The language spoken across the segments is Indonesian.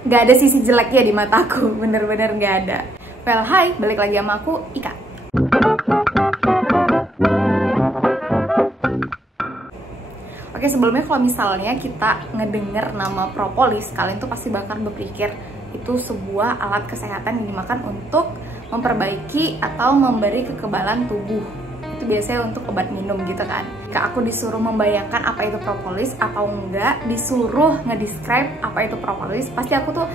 nggak ada sisi jeleknya di mataku, bener-bener nggak ada. Well, hai, balik lagi sama aku, Ika. Oke, sebelumnya kalau misalnya kita ngedenger nama propolis, kalian tuh pasti bakal berpikir itu sebuah alat kesehatan yang dimakan untuk memperbaiki atau memberi kekebalan tubuh. Itu biasanya untuk obat minum gitu kan. Jika aku disuruh membayangkan apa itu propolis atau enggak, disuruh ngedescribe apa itu propolis, pasti aku tuh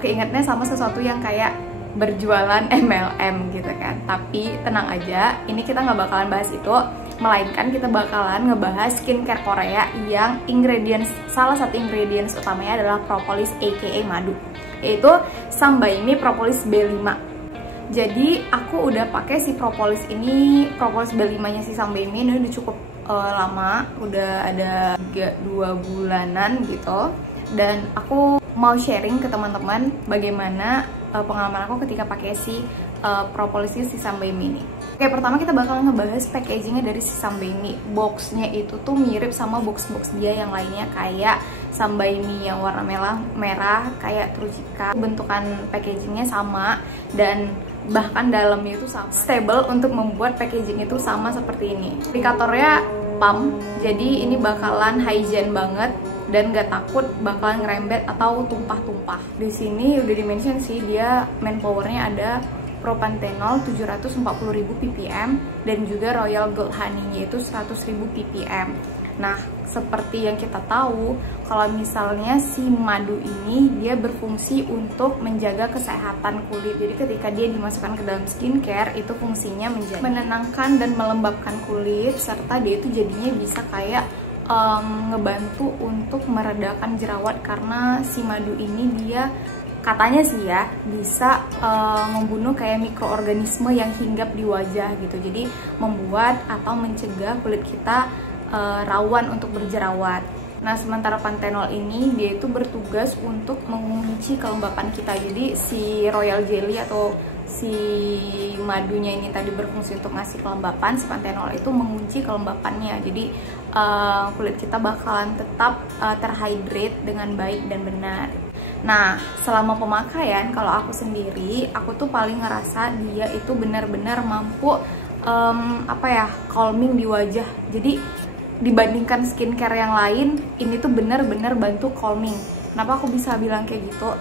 keingetnya sama sesuatu yang kayak berjualan MLM gitu kan. Tapi tenang aja, ini kita nggak bakalan bahas itu, melainkan kita bakalan ngebahas skincare Korea yang salah satu ingredients utamanya adalah propolis aka madu, yaitu Sambaimi Propolis B5. Jadi aku udah pakai si propolis B5 nya si Sambaimi ini udah cukup lama, udah ada 2 bulanan gitu. Dan aku mau sharing ke teman-teman bagaimana pengalaman aku ketika pakai si propolis si Sambaimi ini. Oke, pertama kita bakal ngebahas packagingnya dari si Sambaimi. Boxnya itu tuh mirip sama box-box dia yang lainnya, kayak Sambaimi yang warna merah kayak Trujika. Bentukan packagingnya sama dan bahkan dalamnya itu sama. Stable untuk membuat packaging itu sama seperti ini. Aplikatornya pump, jadi ini bakalan hygiene banget dan gak takut bakalan ngerembet atau tumpah-tumpah. Di sini udah di-mention sih, dia manpowernya ada propantenol 740.000 ppm dan juga Royal Gold Honey-nya itu 100.000 ppm. Nah, seperti yang kita tahu, kalau misalnya si madu ini dia berfungsi untuk menjaga kesehatan kulit. Jadi ketika dia dimasukkan ke dalam skincare, itu fungsinya menenangkan dan melembabkan kulit, serta dia itu jadinya bisa kayak ngebantu untuk meredakan jerawat, karena si madu ini dia katanya sih ya bisa membunuh kayak mikroorganisme yang hinggap di wajah gitu. Jadi membuat atau mencegah kulit kita rawan untuk berjerawat. Nah, sementara pantenol ini dia itu bertugas untuk mengunci kelembapan kita. Jadi si royal jelly atau si madunya ini tadi berfungsi untuk ngasih kelembapan, si pantenol itu mengunci kelembapannya. Jadi kulit kita bakalan tetap terhydrate dengan baik dan benar. Nah, selama pemakaian, kalau aku sendiri, aku tuh paling ngerasa dia itu benar-benar mampu calming di wajah. Jadi dibandingkan skincare yang lain, ini tuh benar-benar bantu calming. Kenapa aku bisa bilang kayak gitu?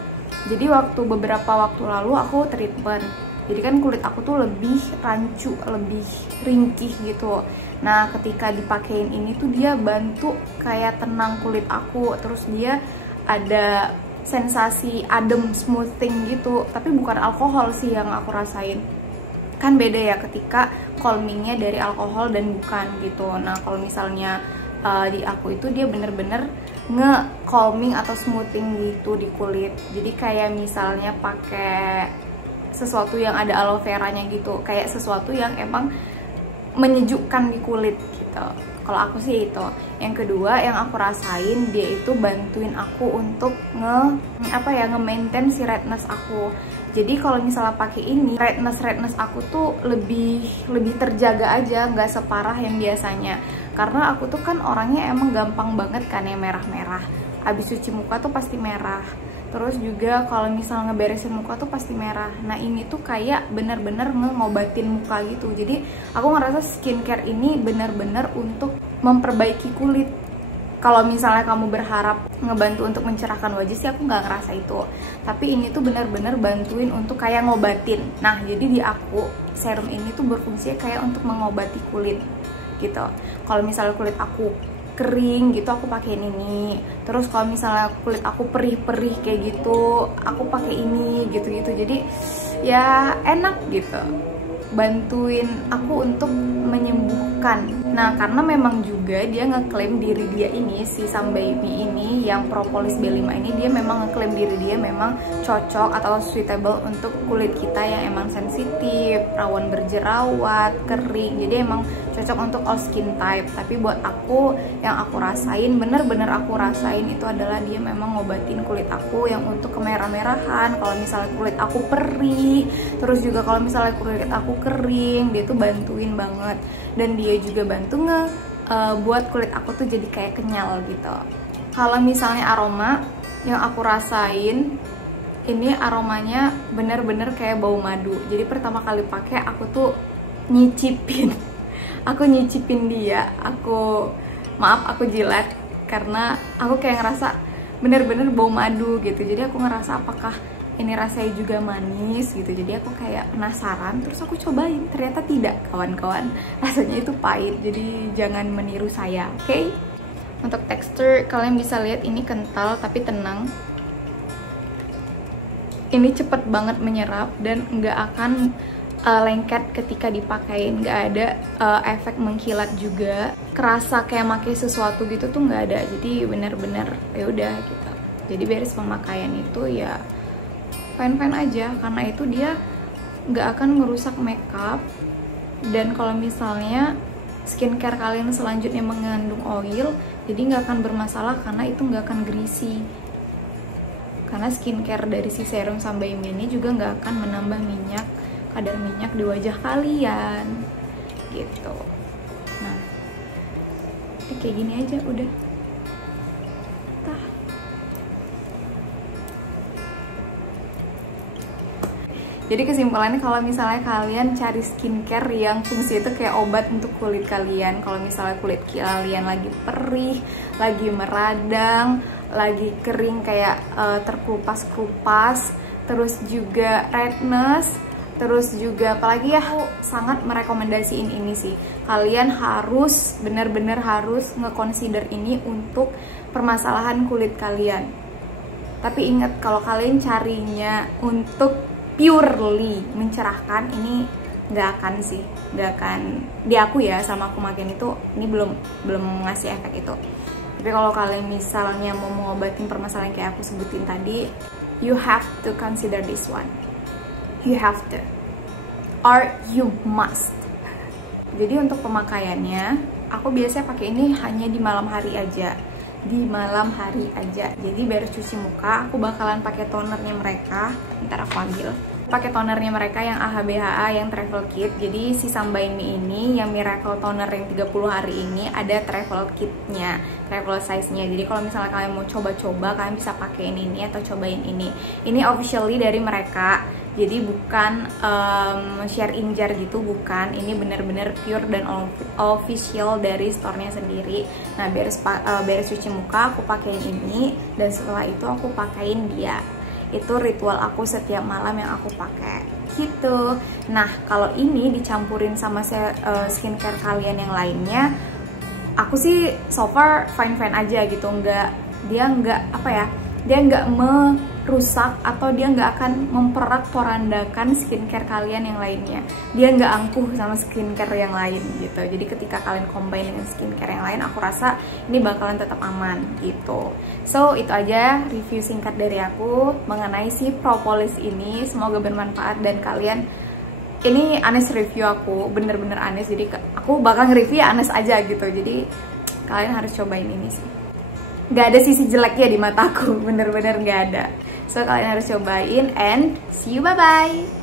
Jadi beberapa waktu lalu aku treatment. Jadi kan kulit aku tuh lebih rancu, lebih ringkih gitu. Nah, ketika dipakein ini tuh dia bantu kayak tenang kulit aku. Terus dia ada sensasi adem, smoothing gitu. Tapi bukan alkohol sih yang aku rasain. Kan beda ya ketika calmingnya dari alkohol dan bukan gitu. Nah, kalau misalnya di aku itu dia bener-bener nge-calming atau smoothing gitu di kulit. Jadi kayak misalnya pakai sesuatu yang ada aloe veranya gitu, kayak sesuatu yang emang menyejukkan di kulit gitu. Kalau aku sih itu. Yang kedua yang aku rasain, dia itu bantuin aku untuk nge-maintain si redness aku. Jadi kalau misalnya pakai ini, redness aku tuh lebih terjaga aja, nggak separah yang biasanya. Karena aku tuh kan orangnya emang gampang banget kan ya merah-merah. Abis cuci muka tuh pasti merah. Terus juga kalau misalnya ngeberesin muka tuh pasti merah. Nah, ini tuh kayak bener-bener ngobatin muka gitu. Jadi aku ngerasa skincare ini bener-bener untuk memperbaiki kulit. Kalau misalnya kamu berharap ngebantu untuk mencerahkan wajah sih aku nggak ngerasa itu. Tapi ini tuh bener-bener bantuin untuk kayak ngobatin. Nah, jadi di aku serum ini tuh berfungsi kayak untuk mengobati kulit gitu. Kalau misalnya kulit aku kering gitu, aku pakai ini. Terus kalau misalnya kulit aku perih-perih kayak gitu, aku pakai ini gitu-gitu. Jadi ya enak gitu, bantuin aku untuk menyembuhkan. Nah, karena memang juga dia ngeklaim diri dia ini, si Sambaimi ini yang propolis B5 ini, dia memang ngeklaim diri dia memang cocok atau suitable untuk kulit kita yang emang sensitif, rawan berjerawat, kering. Jadi emang cocok untuk all skin type. Tapi buat aku, yang aku rasain, bener-bener aku rasain itu adalah dia memang ngobatin kulit aku yang untuk kemerah-merahan. Kalau misalnya kulit aku perih, terus juga kalau misalnya kulit aku kering, dia tuh bantuin banget. Dan dia juga bantu buat kulit aku tuh jadi kayak kenyal gitu. Kalau misalnya aroma yang aku rasain, ini aromanya bener-bener kayak bau madu. Jadi pertama kali pakai aku tuh nyicipin aku nyicipin dia, aku jilat karena aku kayak ngerasa bener-bener bau madu gitu. Jadi aku ngerasa apakah ini rasanya juga manis gitu. Jadi aku kayak penasaran, terus aku cobain, ternyata tidak kawan-kawan, rasanya itu pahit. Jadi jangan meniru saya, oke? Untuk tekstur kalian bisa lihat ini kental tapi tenang. Ini cepet banget menyerap dan nggak akan lengket ketika dipakein, nggak ada efek mengkilat juga. Kerasa kayak pakai sesuatu gitu tuh nggak ada. Jadi bener-bener ya udah gitu. Jadi beres pemakaian itu ya fine-fine aja, karena itu dia nggak akan ngerusak makeup. Dan kalau misalnya skincare kalian selanjutnya mengandung oil, jadi nggak akan bermasalah karena itu nggak akan greasy. Karena skincare dari si serum Sunbeam ini juga nggak akan menambah minyak, kadar minyak di wajah kalian gitu. Nah, kayak gini aja udah. Jadi kesimpulannya, kalau misalnya kalian cari skincare yang fungsi itu kayak obat untuk kulit kalian, kalau misalnya kulit kalian lagi perih, lagi meradang, lagi kering kayak terkelupas-kelupas, terus juga redness, terus juga apalagi ya, aku sangat merekomendasiin ini sih. Kalian harus bener-bener harus nge-consider ini untuk permasalahan kulit kalian. Tapi ingat, kalau kalian carinya untuk purely mencerahkan, ini nggak akan sih, nggak akan di aku ya, sama aku makin itu ini belum ngasih efek itu. Tapi kalau kalian misalnya mau mengobatin permasalahan kayak aku sebutin tadi, you have to consider this one, you have to, or you must. Jadi untuk pemakaiannya, aku biasanya pakai ini hanya di malam hari aja. Jadi baru cuci muka, aku bakalan pakai tonernya mereka. Ntar aku ambil. Pakai tonernya mereka yang AHBHA yang travel kit. Jadi si Sunbeam ini yang miracle toner yang 30 hari ini ada travel kitnya, travel size-nya. Jadi kalau misalnya kalian mau coba-coba, kalian bisa pakai ini atau cobain ini. Ini officially dari mereka. Jadi bukan share in jar gitu, bukan. Ini bener-bener pure dan official dari store-nya sendiri. Nah, beres cuci muka aku pakein ini, dan setelah itu aku pakein dia. Itu ritual aku setiap malam yang aku pakai gitu. Nah, kalau ini dicampurin sama skincare kalian yang lainnya, aku sih so far fine-fine aja gitu. Dia nggak merusak atau dia nggak akan memperak-porandakan skincare kalian yang lainnya. Dia nggak angkuh sama skincare yang lain gitu. Jadi ketika kalian combine dengan skincare yang lain, aku rasa ini bakalan tetap aman gitu. So itu aja review singkat dari aku mengenai si propolis ini. Semoga bermanfaat dan kalian, ini honest review aku, bener-bener honest. Jadi aku bakal nge-review ya honest aja gitu. Jadi kalian harus cobain ini sih. Gak ada sisi jeleknya di mataku, bener-bener gak ada. So kalian harus cobain, and see you, bye-bye.